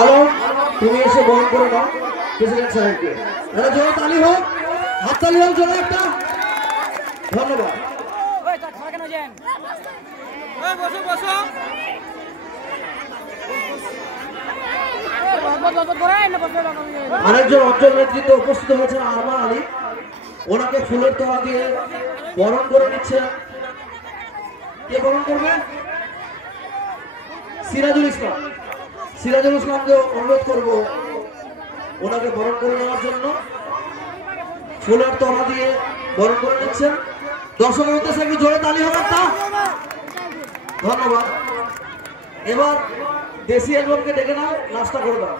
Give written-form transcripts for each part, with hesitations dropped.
আলো তুমি এসে বহন করে নাও প্রেসিডেন্ট সাহেবকে। তাহলে জোরে তালি হোক, হাততালি হোক জোরে একটা। ধন্যবাদ। আরেকজন অঞ্চল নেতৃত্বে উপস্থিত হয়েছেন আরমান আলী, ওনাকে ফুলের তোড়া দিয়ে বরণ করে নিচ্ছে। কে বরণ করবে? সিরাজুল ইসলাম। সিরাজুল ইসলামকে অনুরোধ করব ওনাকে বরণ করে নেওয়ার জন্য। ফুলের তোড়া দিয়ে বরণ করে নিচ্ছেন। দর্শকের উদ্দেশ্যে একটু জোরে তালি হবে তা। ধন্যবাদ। এবার দেশি অ্যালবামকে ডেকে নাও, নাস্তা করে দাও।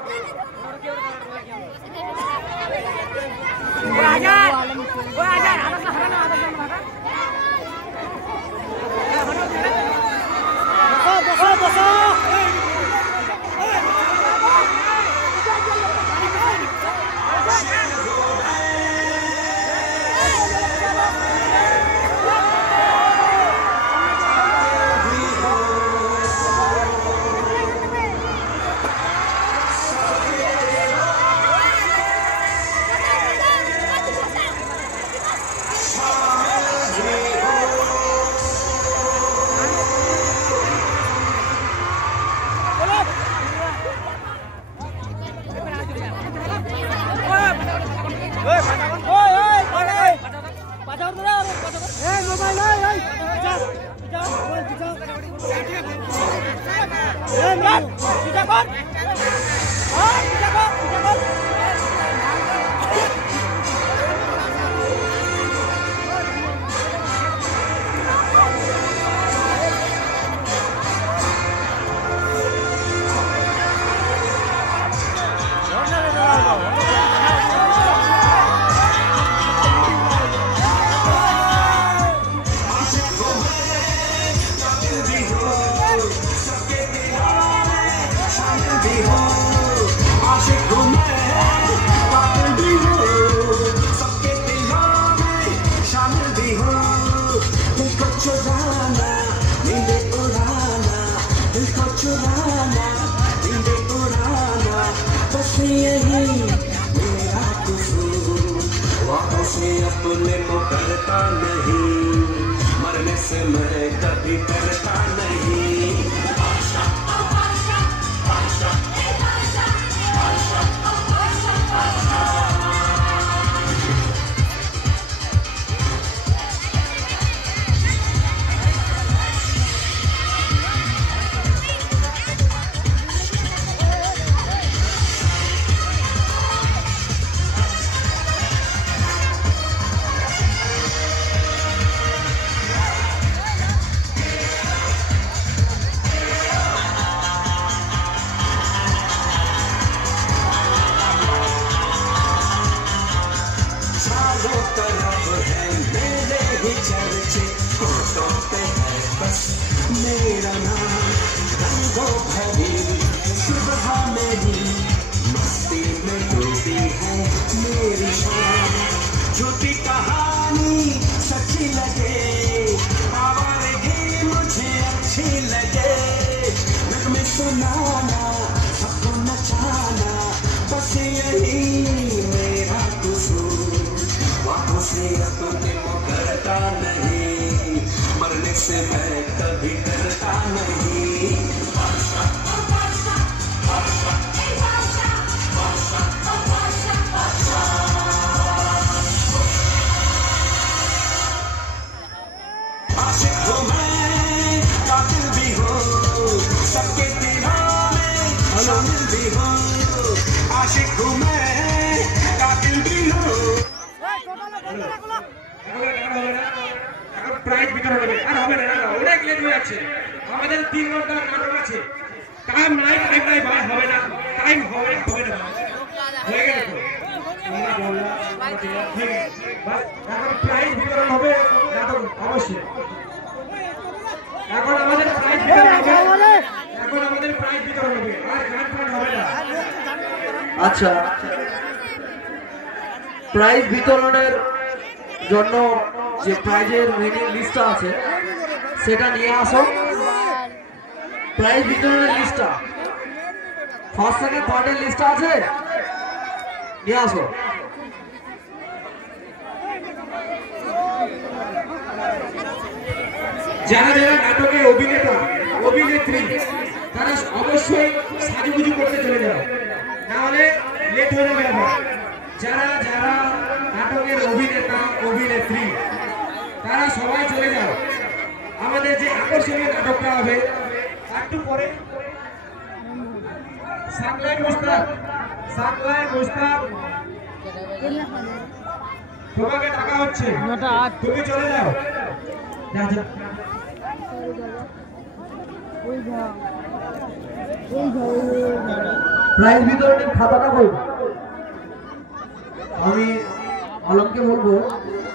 अपने को करता नहीं, मरने से मैं कभी करता नहीं। मेरा नाम रंगों भरी सुबह मेरी मस्ती में डूबी है मेरी शान। झूठी कहानी सच्ची लगे, आवाज़ें मुझे अच्छी लगे। नगमे सुनाना सबको नचाना, बस यही मेरा कसूर। वाहों से अपने को करता नहीं, मरने से मैं कभी करता नहीं। आशिक हूँ मैं, कातिल भी हूँ, सबके दिलों में शामिल भी हूँ। आशिक हूँ मैं, कातिल भी हूँ। প্রাইজ বিতরণ হবে আর হবে না, অনেক লেট হয়ে যাচ্ছে। আমাদের 3 ঘন্টা নাটক আছে, টাইম নাই ভাই, হবে না, টাইম হবে না, হয়ে গেল তো। এখন প্রাইজ বিতরণ হবে নাটক অবশ্যই। এখন আমাদের প্রাইজ বিতরণ হবে, আর গান ফান হবে না। আচ্ছা, প্রাইজ বিতরণের জন্য যে প্রাইজের মেনু লিস্টটা আছে সেটা নিয়ে আসো। প্রাইজ বিতরণের লিস্টটা ফার্স্ট সেকেন্ড থার্ডের লিস্ট আছে, নিয়ে আসো। যারা যারা নাটকের অভিনেতা অভিনেত্রী তারা অবশ্যই সাজুগুজু করতে চলে যাও, না হলে লেট হয়ে যাবে আবার। যারা যারা নাটকের অভিনেতা অভিনেত্রী তারা সবাই চলে যাও, আমাদের যে আকর্ষণীয় নাটকটা হবে একটু পরে। সাকলায় মুস্তাক, সাকলায় মুস্তাক, তোমাকে টাকা হচ্ছে, তুমি চলে যাও। যা যা। প্রাইজ বিতরণের খাতাটা কই? আমি আলমকে বলবো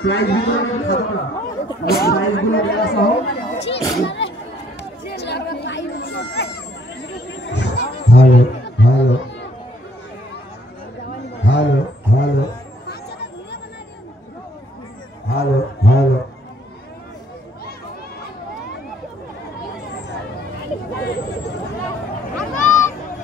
প্রাইজ বিতরণের খাতাটা প্রাইজ গুলো নিয়ে আসা হোক। Hello hello hello hello hello hello Hello!